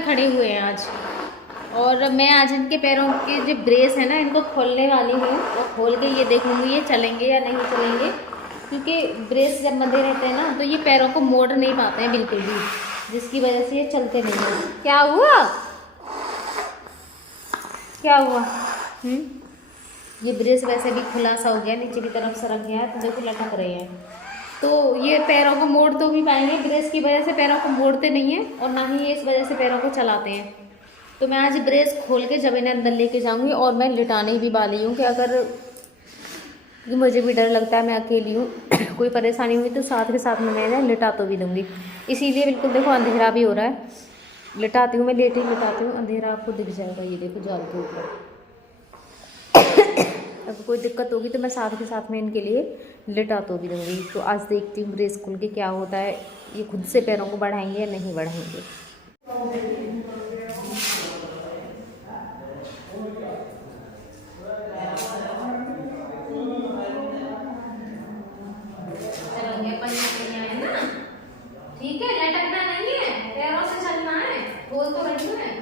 में खड़े हुए हैं आज। और मैं आज इनके पैरों के जो ब्रेस है ना, इनको खोलने वाली हूँ और खोल के ये देखूँगी ये चलेंगे या नहीं चलेंगे, क्योंकि ब्रेस जब बंधे रहते हैं ना तो ये पैरों को मोड़ नहीं पाते हैं बिल्कुल भी, जिसकी वजह से ये चलते नहीं हैं। क्या हुआ, क्या हुआ? ये ब्रेस वैसे भी खुला सा हो गया, नीचे की तरफ सरक गया है तो देखो लटक रहे हैं। तो ये पैरों को मोड़ तो भी पाएंगे, ब्रेस की वजह से पैरों को मोड़ते नहीं हैं और ना ही ये इस वजह से पैरों को चलाते हैं। तो मैं आज ब्रेस खोल के जब इन्हें अंदर लेके जाऊंगी, और मैं लिटाने भी वाली हूँ कि अगर मुझे भी डर लगता है, मैं अकेली हूँ कोई परेशानी हुई तो साथ के साथ में मैं इन्हें लिटा तो भी दूँगी। इसीलिए बिल्कुल देखो अंधेरा भी हो रहा है, लिटाती हूँ मैं, लेट ही लिटाती हूँ, अंधेरा आपको दिख जाएगा। ये देखो जाल के ऊपर अगर कोई दिक्कत होगी तो मैं साथ के साथ में इनके लिए लिटा तो भी दूँगी। तो आज देखती हूँ ब्रेस खुल के क्या होता है, ये खुद से पैरों को बढ़ाएंगे या नहीं बढ़ाएंगे। ठीक है, लटकना नहीं है, पैरों से चलना है, बोल तो रही हूँ मैं,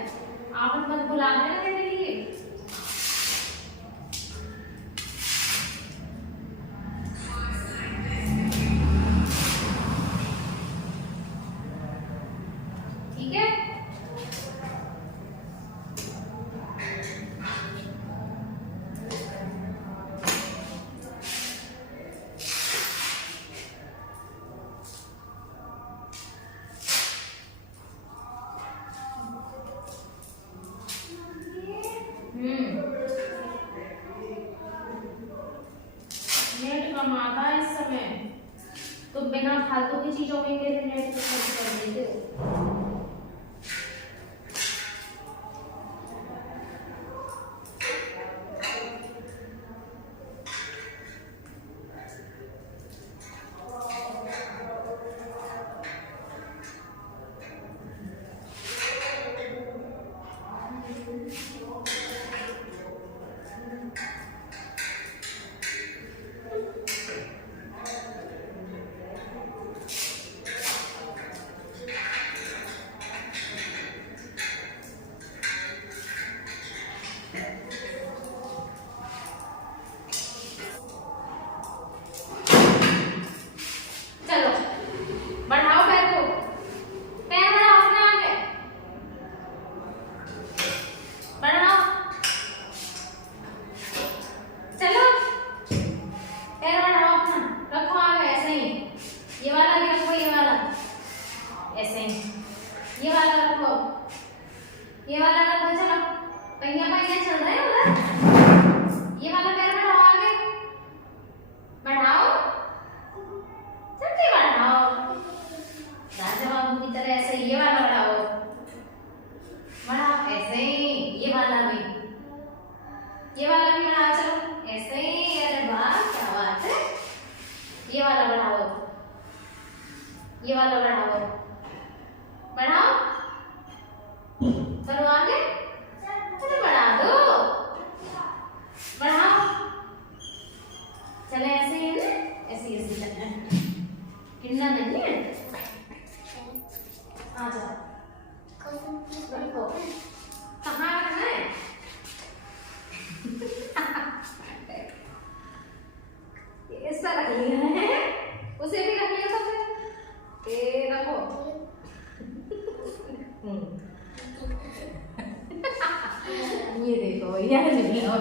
आप मत भुला देना मेरे लिए। ठीक है, नेट कमाता है इस समय, तो बिना फालतू की चीजों में मेरे नेट पे खर्च कर देते हो। चलो बढ़ाओ पैर को, पैर बढ़ाओ अपना आगे, बढ़ाओ, चलो पैर बढ़ाओ अपना, रखो आगे ऐसे ही, ये वाला भी रखो, ये वाला ऐसे ही, ये वाला रखो, ये वाला रखो, चलो पहिया पहिया चल रहे हैं उधर, ये वाला पैर बढ़ाओ आगे, बढ़ाओ, जल्दी बढ़ाओ, राजा बाबू की तरह ऐसे ये वाला बढ़ाओ, बढ़ाओ ऐसे ही, ये वाला भी बढ़ाओ, चलो ऐसे ही, अरे वाह क्या बात है, ये वाला बढ़ाओ, ये वाला बढ़ाओ, बढ़ाओ, करो आगे, चलो बढ़ा दो, बढ़ाओ, चले ऐसे ही है ना, ऐसे ऐसे चलना है, हिलना नहीं है, आ जाओ, रखो, कहाँ रखना है ऐसा रख लिया है, उसे भी रख लिया तो फिर रखो ये देखो यार,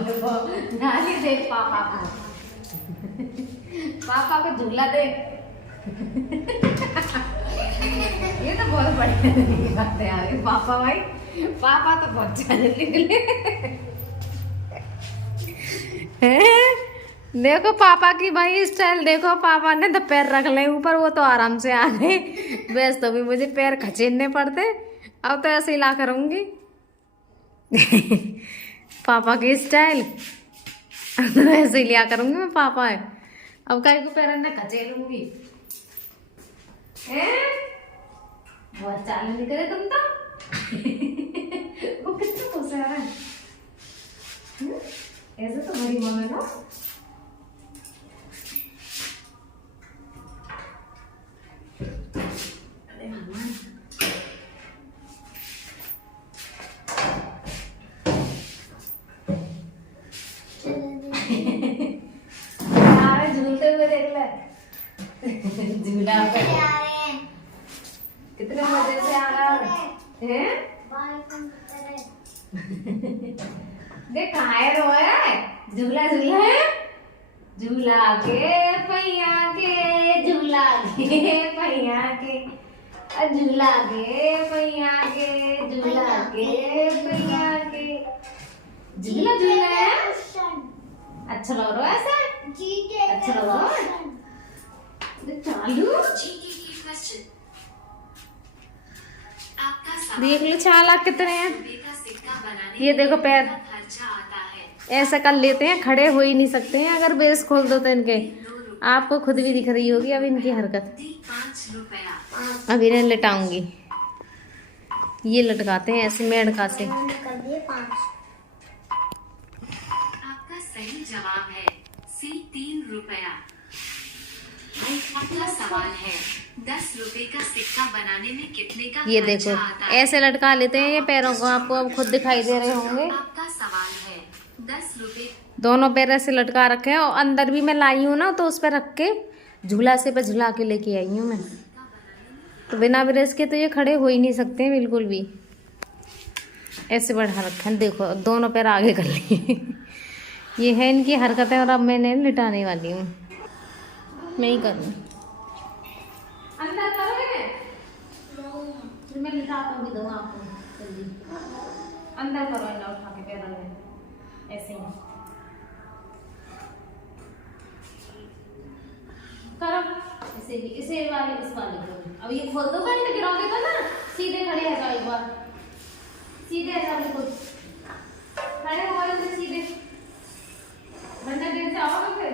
देखो नानी देख पापा को, पापा को झूला दे ये तो बहुत बढ़िया बात है यार, पापा भाई, पापा तो बहुत चले निकले देखो पापा की भाई स्टाइल, देखो पापा ने तो पैर रख ले ऊपर, वो तो आराम से आ गए, वैसे तो भी मुझे पैर खचेरने पड़ते, अब तो ऐसे ही ला करूंगी पापा की स्टाइल ऐसे ही लिया करूंगी मैं, पापा है अब कहीं को पैर ने खचेरूंगी, बहुत चाल नहीं करे तुम तो वो कितना खुश है, ऐसे तो बड़ी मम्मी ना, हैं? देख कहाँ है रोया है, झूला झूला है, झूला के पैया के, झूला के पैया के, झूला के पैया के, झूला के पैया के, झूला झूला है। अच्छा लग रहा है ऐसा? अच्छा लग रहा है। चालू देख लो 4 लाख कितने हैं। ये देखो पैर ऐसा कर लेते हैं, खड़े हो ही नहीं सकते हैं अगर बेस खोल दो तो इनके। आपको खुद भी दिख रही होगी अब इनकी हरकत। अब इन्हें लटाऊंगी, ये लटकाते हैं ऐसे मेढ़का से। आपका सही जवाब है C 3 रुपया। अगला सवाल है 10 रुपए का सिक्का बनाने में कितने का ये देखो ऐसे लटका लेते हैं ये पैरों को, आपको अब खुद दिखाई दे रहे होंगे। आपका सवाल है 10 रुपए। दोनों पैर ऐसे लटका रखे हैं और अंदर भी मैं लाई हूँ ना, तो उस पर रख के झूला से पे झूला के लेके आई हूँ मैं। तो बिना ब्रेस के तो ये खड़े हो ही नहीं सकते हैं बिल्कुल भी। ऐसे बढ़ा रखे हैं, देखो दोनों पैर आगे कर लिए। ये है इनकी हरकतें और अब मैंने लिटाने वाली हूँ। मैं ही करूँ अंदर करोगे, मैं लिटाता भी दूँगा आपको जल्दी। अंदर करो, अंदर उठा के पैरों में ऐसे ही करो। इसे भी, इसे वाले इस वाले को अब ये खोल दो, बेल्ट गिराओगे तो ना सीधे खड़े आ जाओ। एक बार सीधे आ जाओ, बिल्कुल खड़े हो जाओ सीधे, वरना गिर जाओगे फिर।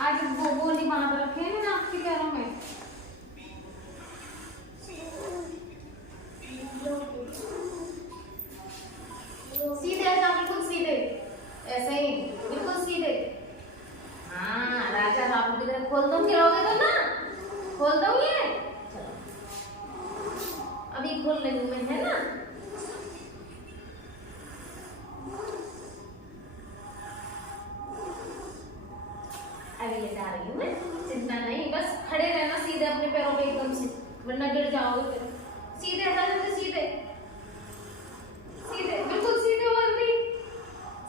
आज वो नहीं बांध रखे हैं ना आपके पैरों में। सीधे आ जाओ, बिल्कुल सीधे, ऐसे ही बिल्कुल सीधे। हाँ राजा बाबू की तरह खोल दो, गिरोगे तो ना, खोल दो ये। चलो अभी खोल रही हूँ मैं, है ना। अभी लेटा रही हूँ मैं, चिंता नहीं, बस खड़े रहना सीधे अपने पैरों पे एकदम से, वरना गिर जाओगे फिर। सीधे हटा दो, सीधे सीधे बिल्कुल सीधे हो, जल्दी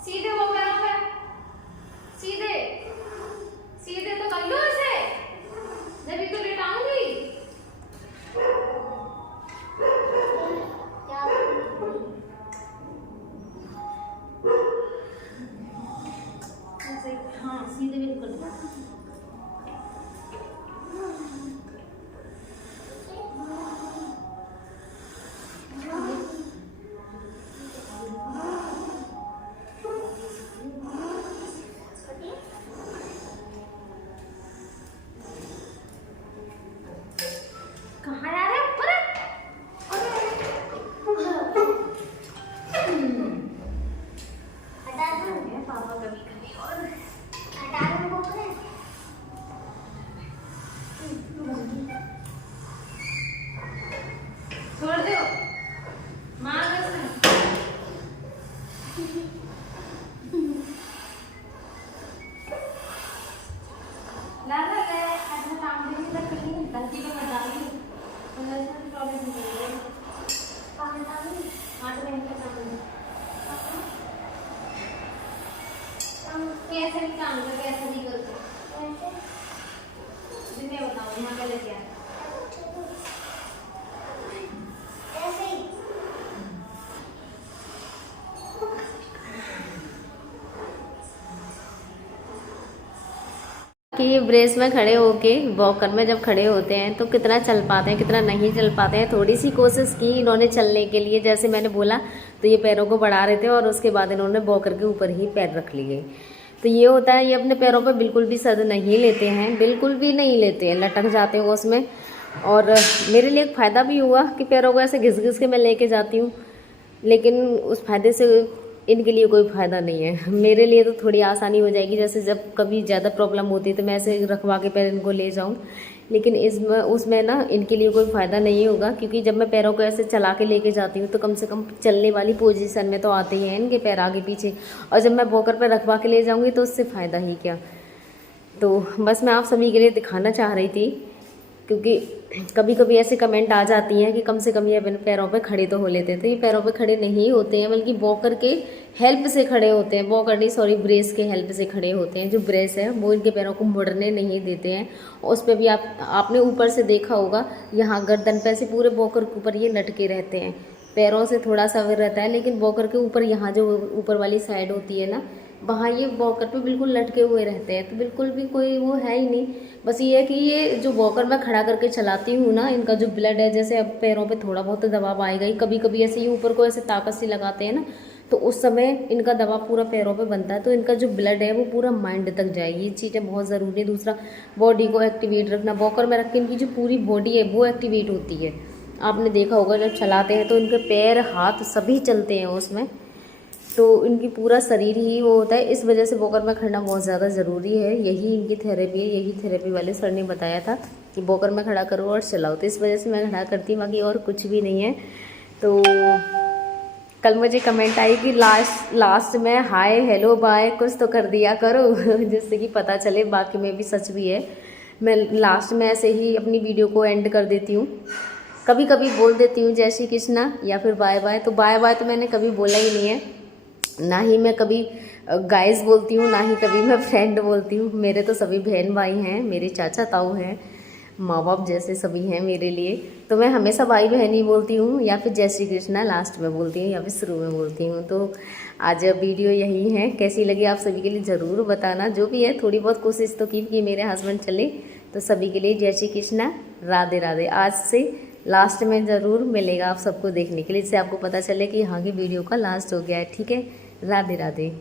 सीधे हो पैरों पे, सीधे सीधे तो कर लो ऐसे, जब तो लेटाऊंगी। हाँ सीधे बिल्कुल। कहाँ जा रहे ऊपर? पापा कभी कभी और छोड़ दो माँ ला ला ले अपना काम भी कर रही है, गलती को बता रही हूँ, अंदर से प्रॉब्लम नहीं है। काम बता रही आज मैं इनका काम नहीं कैसे भी काम कर, कैसे भी करते मैं बताऊँ यहाँ पे लेके आ ऐसे ही। कि ये ब्रेस में खड़े होके वॉकर में जब खड़े होते हैं तो कितना चल पाते हैं कितना नहीं चल पाते हैं। थोड़ी सी कोशिश की इन्होंने चलने के लिए, जैसे मैंने बोला तो ये पैरों को बढ़ा रहे थे और उसके बाद इन्होंने वॉकर के ऊपर ही पैर रख लिए। तो ये होता है, ये अपने पैरों पे बिल्कुल भी सद नहीं लेते हैं, बिल्कुल भी नहीं लेते हैं, लटक जाते हैं उसमें। और मेरे लिए एक फ़ायदा भी हुआ कि पैरों को ऐसे घिस घिस के मैं लेके जाती हूँ, लेकिन उस फायदे से इनके लिए कोई फ़ायदा नहीं है। मेरे लिए तो थोड़ी आसानी हो जाएगी, जैसे जब कभी ज़्यादा प्रॉब्लम होती है तो मैं ऐसे रखवा के पैर इनको ले जाऊँ, लेकिन इसमें उसमें ना इनके लिए कोई फ़ायदा नहीं होगा, क्योंकि जब मैं पैरों को ऐसे चला के लेके जाती हूँ तो कम से कम चलने वाली पोजीशन में तो आते ही हैं इनके पैर आगे पीछे, और जब मैं वॉकर पर रखवा के ले जाऊँगी तो उससे फ़ायदा ही क्या। तो बस मैं आप सभी के लिए दिखाना चाह रही थी, क्योंकि कभी कभी ऐसे कमेंट आ जाती हैं कि कम से कम ये अपने पैरों पे खड़े तो हो लेते, तो ये पैरों पे खड़े नहीं होते हैं, बल्कि वॉकर के हेल्प से खड़े होते हैं। वॉकर नहीं, सॉरी, ब्रेस के हेल्प से खड़े होते हैं। जो ब्रेस है वो इनके पैरों को मुड़ने नहीं देते हैं। उस पर भी आपने ऊपर से देखा होगा, यहाँ गर्दन पे से पूरे वॉकर के ऊपर ये लटके रहते हैं। पैरों से थोड़ा सा अवेयर रहता है, लेकिन वॉकर के ऊपर यहाँ जो ऊपर वाली साइड होती है ना, वहाँ ये वॉकर पे बिल्कुल लटके हुए रहते हैं। तो बिल्कुल भी कोई वो है ही नहीं। बस ये है कि ये जो वॉकर मैं खड़ा करके चलाती हूँ ना, इनका जो ब्लड है, जैसे अब पैरों पे थोड़ा बहुत दबाव आएगा ही, कभी कभी ऐसे ही ऊपर को ऐसे ताकत से लगाते हैं ना, तो उस समय इनका दबाव पूरा पैरों पे बनता है, तो इनका जो ब्लड है वो पूरा माइंड तक जाएगी। ये चीज़ें बहुत ज़रूरी है। दूसरा, बॉडी को एक्टिवेट रखना। वॉकर में रख के इनकी जो पूरी बॉडी है वो एक्टिवेट होती है। आपने देखा होगा जब चलाते हैं तो इनके पैर हाथ सभी चलते हैं उसमें, तो इनकी पूरा शरीर ही वो होता है। इस वजह से वॉकर में खड़ना बहुत ज़्यादा ज़रूरी है। यही इनकी थेरेपी है। यही थेरेपी वाले सर ने बताया था कि वॉकर में खड़ा करो और चलाओ, तो इस वजह से मैं खड़ा करती हूँ, बाकी और कुछ भी नहीं है। तो कल मुझे कमेंट आई कि लास्ट में हाय हेलो बाय कुछ तो कर दिया करो जिससे कि पता चले। बाकी में भी सच भी है, मैं लास्ट में ऐसे ही अपनी वीडियो को एंड कर देती हूँ। कभी कभी बोल देती हूँ जय श्री कृष्णा या फिर बाय बाय। तो बाय बाय तो मैंने कभी बोला ही नहीं है, ना ही मैं कभी गाइस बोलती हूँ, ना ही कभी मैं फ्रेंड बोलती हूँ। मेरे तो सभी बहन भाई हैं, मेरे चाचा ताऊ हैं, माँ बाप जैसे सभी हैं मेरे लिए। तो मैं हमेशा भाई बहन ही बोलती हूँ, या फिर जय श्री कृष्णा लास्ट में बोलती हूँ, या फिर शुरू में बोलती हूँ। तो आज वीडियो यही है। कैसी लगी आप सभी के लिए ज़रूर बताना। जो भी है थोड़ी बहुत कोशिश तो की कि मेरे हस्बैंड चले। तो सभी के लिए जय श्री कृष्णा, राधे राधे। आज से लास्ट में ज़रूर मिलेगा आप सबको देखने के लिए, जिससे आपको पता चले कि हाँ की वीडियो का लास्ट हो गया है। ठीक है, राधे राधे।